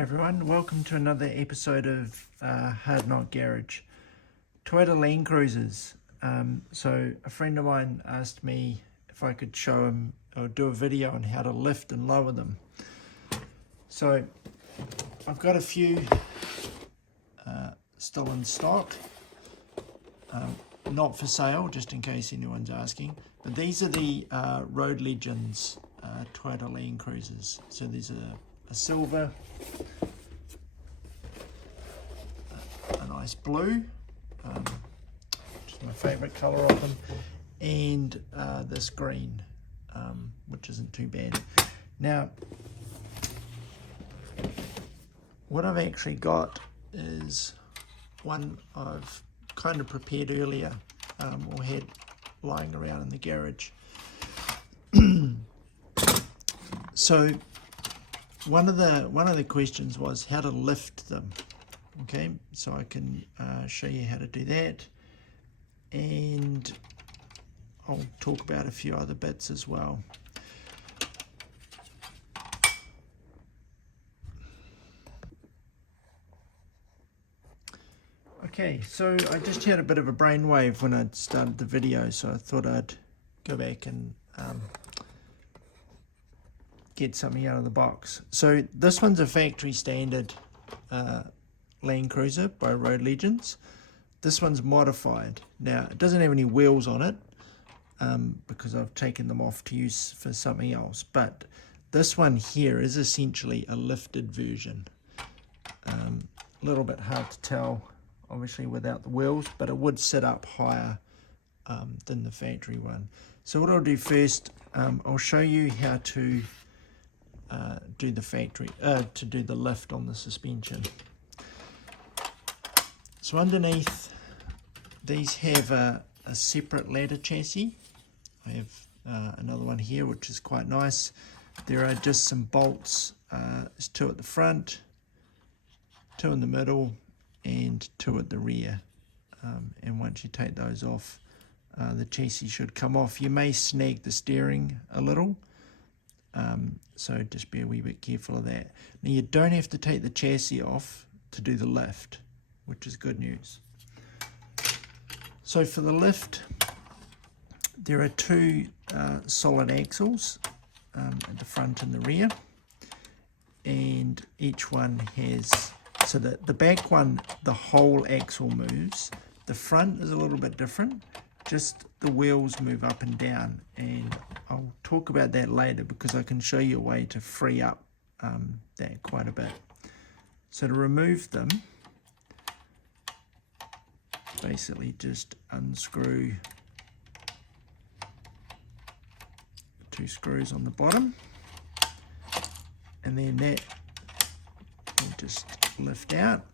Hi everyone, welcome to another episode of Hard Knock Garage. Toyota Land Cruisers. So a friend of mine asked me if I could show him or do a video on how to lift and lower them. So I've got a few still in stock, not for sale, just in case anyone's asking. But these are the Road Legends Toyota Land Cruisers. So there's a silver, a nice blue, which is my favourite colour of them, and this green, which isn't too bad. Now, what I've actually got is one I've kind of prepared earlier, or had lying around in the garage. So one of the questions was how to lift them. Okay, so I can show you how to do that, and I'll talk about a few other bits as well. Okay, so I just had a bit of a brainwave when I started the video, so I thought I'd go back and get something out of the box. So this one's a factory standard Land Cruiser by Road Legends. This one's modified. Now, it doesn't have any wheels on it because I've taken them off to use for something else, but this one here is essentially a lifted version. A little bit hard to tell, obviously, without the wheels, but it would sit up higher than the factory one. So what I'll do first, I'll show you how to do the to do the lift on the suspension. So underneath, these have a separate ladder chassis. I have another one here, which is quite nice. There are just some bolts. There's two at the front, two in the middle, and two at the rear. And once you take those off, the chassis should come off. You may snag the steering a little, so just be a wee bit careful of that. Now, you don't have to take the chassis off to do the lift, which is good news. So for the lift, there are two solid axles at the front and the rear, and each one has, so that the back one, the whole axle moves. The front is a little bit different, just the wheels move up and down, and I'll talk about that later because I can show you a way to free up that quite a bit. So to remove them, basically just unscrew the two screws on the bottom, and then that will just lift out.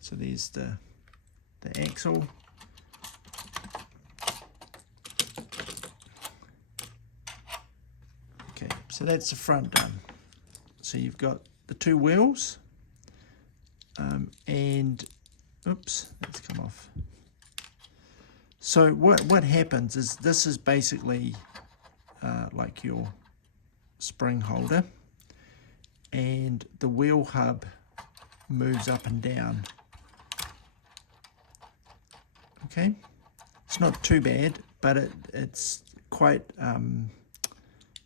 So there's the axle. Okay, so that's the front done. So you've got the two wheels, and oops, that's come off. So what happens is this is basically like your spring holder, and the wheel hub moves up and down. Okay, it's not too bad, but it's quite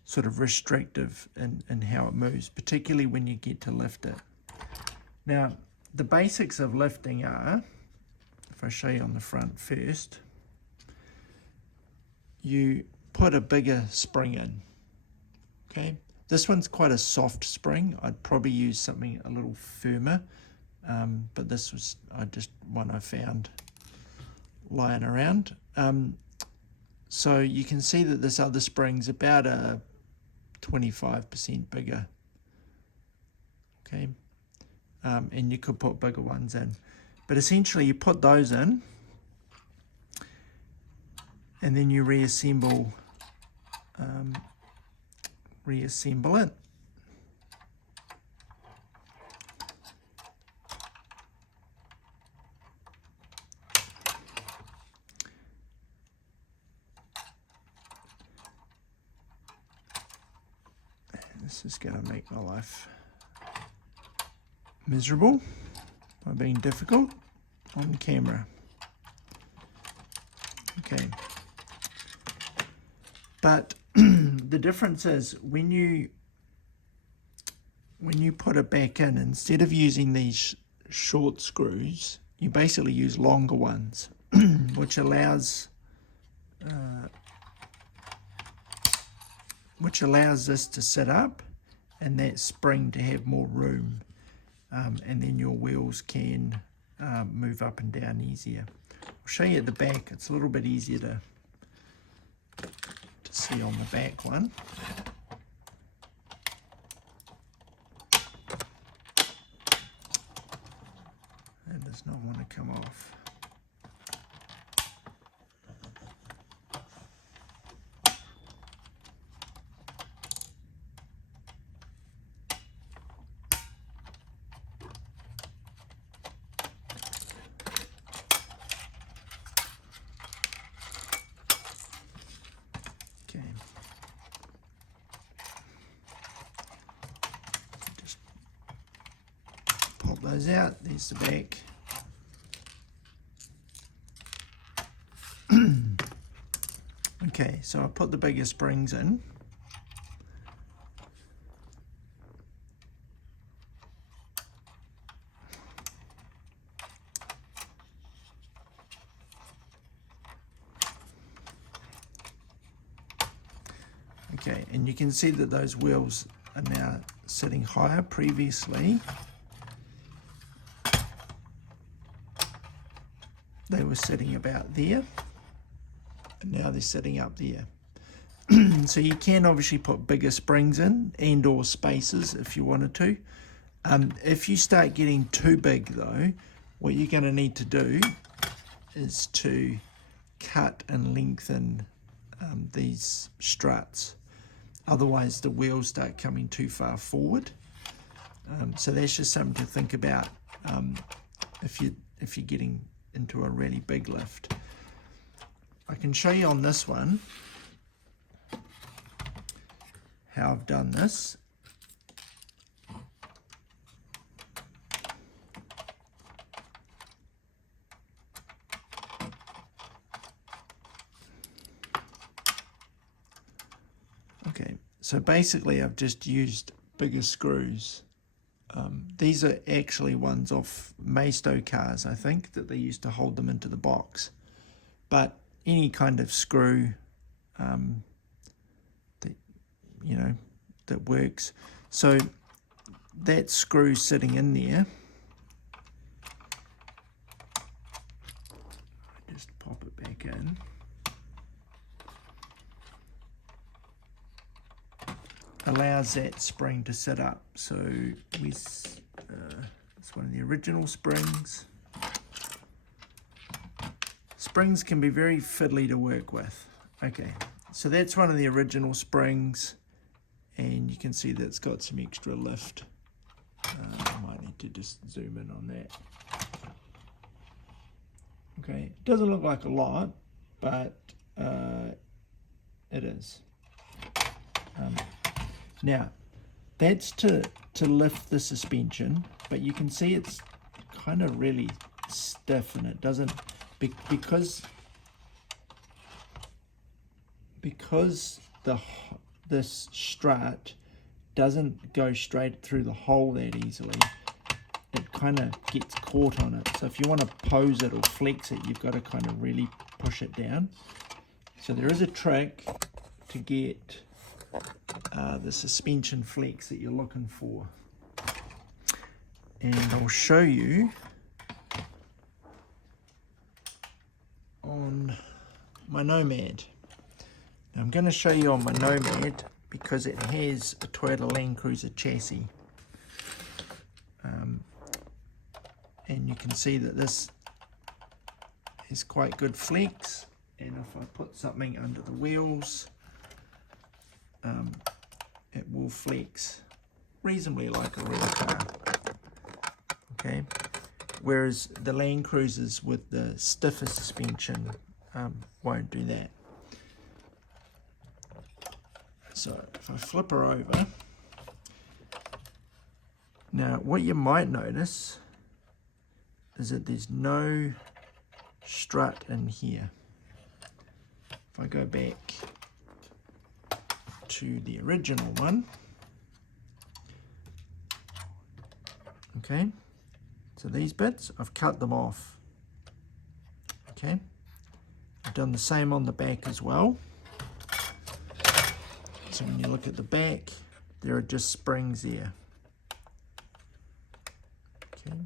sort of restrictive in how it moves, particularly when you get to lift it. Now, the basics of lifting are, if I show you on the front first, you put a bigger spring in. Okay, this one's quite a soft spring. I'd probably use something a little firmer, but this was just one I found lying around. So you can see that this other spring's about a 25% bigger. Okay, and you could put bigger ones in, but essentially you put those in, and then you reassemble it. And this is going to make my life miserable by being difficult on camera. Okay. But the difference is when you put it back in, instead of using these short screws, you basically use longer ones, which allows this to sit up and that spring to have more room, and then your wheels can move up and down easier. I'll show you at the back. It's a little bit easier to see on the back one. It does not want to come off. Okay. Just pop those out. There's the back. Okay, so I put the bigger springs in. Okay, and you can see that those wheels are now sitting higher. Previously, they were sitting about there, and now they're sitting up there. So you can obviously put bigger springs in and or spacers if you wanted to. If you start getting too big though, what you're going to need to do is to cut and lengthen these struts. Otherwise the wheels start coming too far forward. So that's just something to think about if you're getting into a really big lift. I can show you on this one how I've done this. Okay, so basically I've just used bigger screws. These are actually ones off Maisto cars, I think, that they used to hold them into the box. But any kind of screw that works. So that screw sitting in there, I just pop it back in. Allows that spring to sit up. So it's one of the original springs. Springs can be very fiddly to work with. Okay, so that's one of the original springs, and you can see that it's got some extra lift. I might need to just zoom in on that. Okay, it doesn't look like a lot, but it is. Now, that's to lift the suspension, but you can see it's kind of really stiff, and it doesn't, because this strut doesn't go straight through the hole that easily, it kind of gets caught on it. So if you want to pose it or flex it, you've got to kind of really push it down. So there is a trick to get the suspension flex that you're looking for, and I'll show you on my Nomad. Now I'm going to show you on my Nomad because it has a Toyota Land Cruiser chassis, and you can see that this is quite good flex, and if I put something under the wheels, it will flex reasonably like a real car. Okay, whereas the Land Cruisers with the stiffer suspension won't do that. So if I flip her over, Now, what you might notice is that there's no strut in here. If I go back to the original one, okay, so these bits, I've cut them off, okay. I've done the same on the back as well. So when you look at the back, there are just springs there. Okay.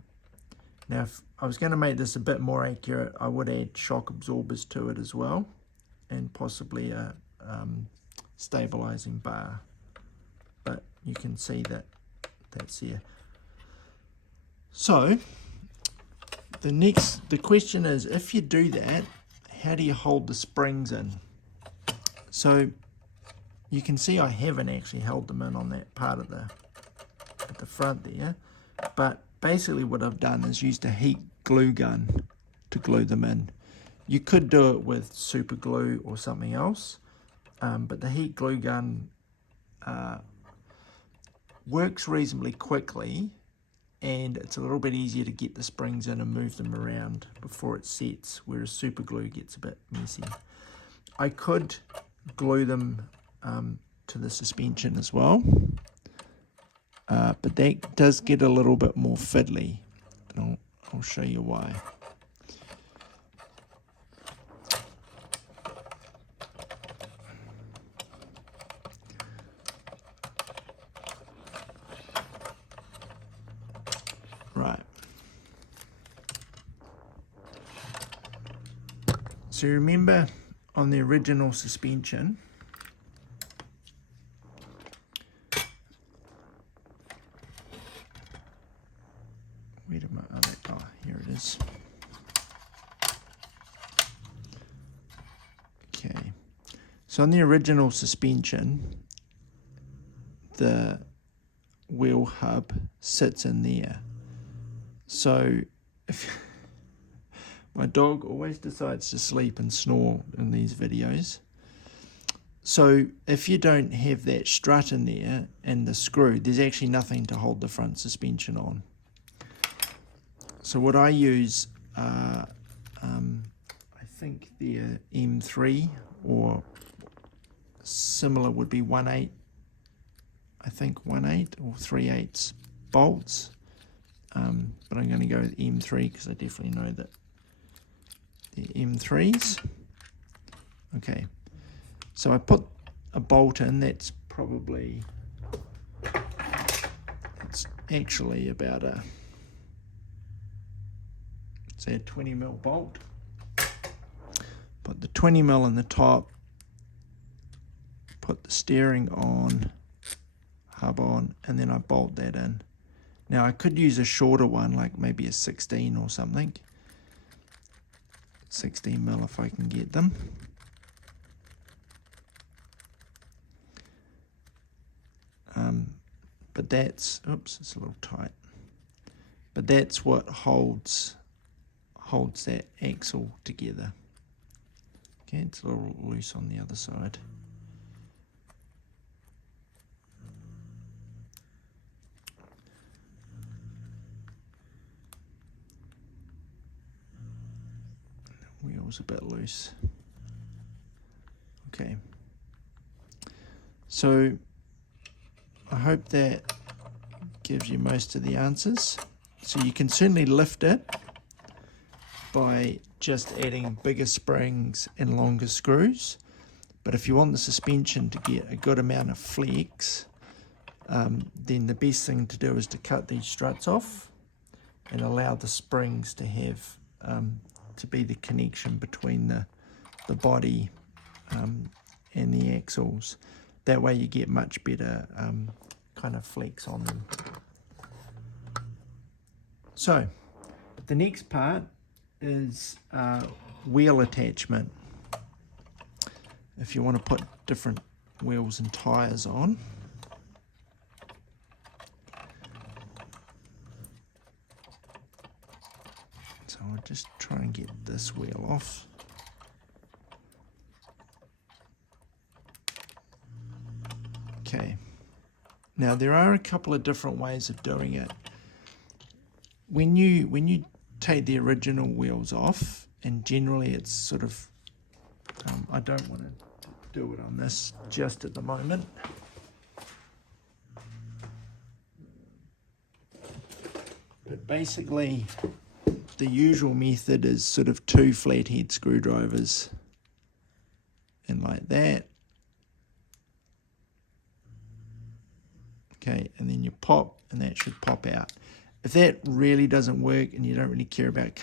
Now, if I was going to make this a bit more accurate, I would add shock absorbers to it as well, and possibly a stabilizing bar. But you can see that that's there. So the question is, if you do that, how do you hold the springs in? So you can see I haven't actually held them in on that part of at the front there, but basically what I've done is used a heat glue gun to glue them in. You could do it with super glue or something else, but the heat glue gun works reasonably quickly, and it's a little bit easier to get the springs in and move them around before it sets, whereas super glue gets a bit messy. I could glue them to the suspension as well, but that does get a little bit more fiddly, and I'll show you why. Right. So remember on the original suspension, where did my other, oh, here it is. Okay. So on the original suspension, the wheel hub sits in there. So if my dog always decides to sleep and snore in these videos. So if you don't have that strut in there and the screw, there's actually nothing to hold the front suspension on. So what I use, I think the M3 or similar would be 1/8, I think 1/8 or 3/8 bolts. But I'm going to go with M3 because I definitely know that the M3s. Okay, so I put a bolt in that's probably, it's actually about say a 20mm bolt. Put the 20mm in the top, put the steering on, hub on, and then I bolt that in. Now I could use a shorter one, like maybe a 16 or something. 16mm if I can get them. But that's, oops, it's a little tight. But that's what holds that axle together. Okay, it's a little loose on the other side. Wheel's a bit loose. Okay. So I hope that gives you most of the answers. So you can certainly lift it by just adding bigger springs and longer screws. But if you want the suspension to get a good amount of flex, then the best thing to do is to cut these struts off and allow the springs to have to be the connection between the body and the axles. That way you get much better kind of flex on them. So the next part is wheel attachment. If you want to put different wheels and tires on. So I'll just try and get this wheel off. Okay. Now there are a couple of different ways of doing it. when you take the original wheels off, and generally it's sort of, I don't want to do it on this just at the moment. But basically, the usual method is sort of 2 flathead screwdrivers, and like that. Okay, and then you pop, and that should pop out. If that really doesn't work and you don't really care about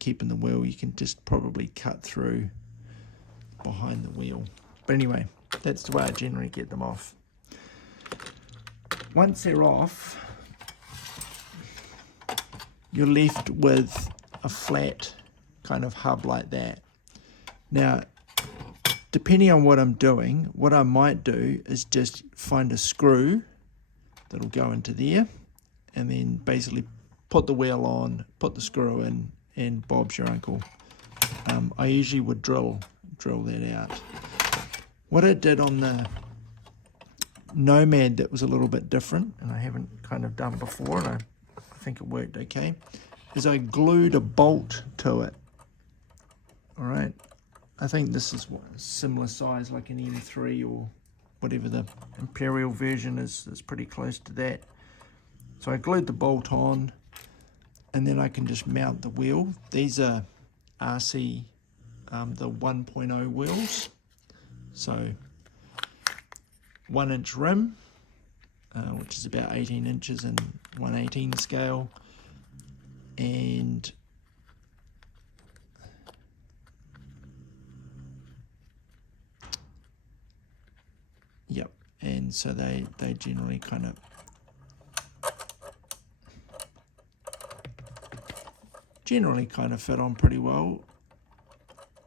keeping the wheel, you can just probably cut through behind the wheel. But anyway, that's the way I generally get them off. Once they're off, you're left with a flat kind of hub like that. Now, depending on what I'm doing, what I might do is just find a screw that'll go into there, and then basically put the wheel on, put the screw in, and Bob's your uncle. I usually would drill that out. What I did on the Nomad that was a little bit different, and I haven't kind of done before, and I think it worked okay, is I glued a bolt to it. All right, I think this is what, similar size like an M3 or whatever the Imperial version is. It's pretty close to that. So I glued the bolt on, and then I can just mount the wheel. These are RC, the 1.0 wheels. So 1-inch rim, which is about 18 inches in 1/18 scale, and yep, and so they generally kind of fit on pretty well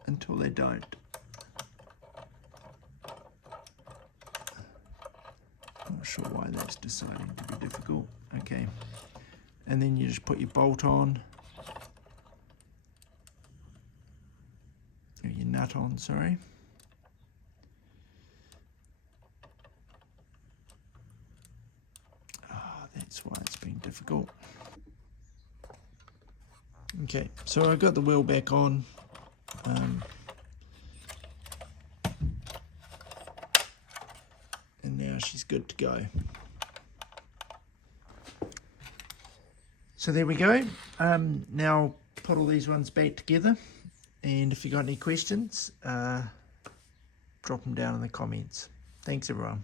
until they don't. Not sure why that's deciding to be difficult. Okay, and then you just put your bolt on, or your nut on, sorry. That's why it's been difficult. Okay, so I got the wheel back on. And now she's good to go. So there we go. Now put all these ones back together, and if you got any questions, drop them down in the comments. Thanks everyone.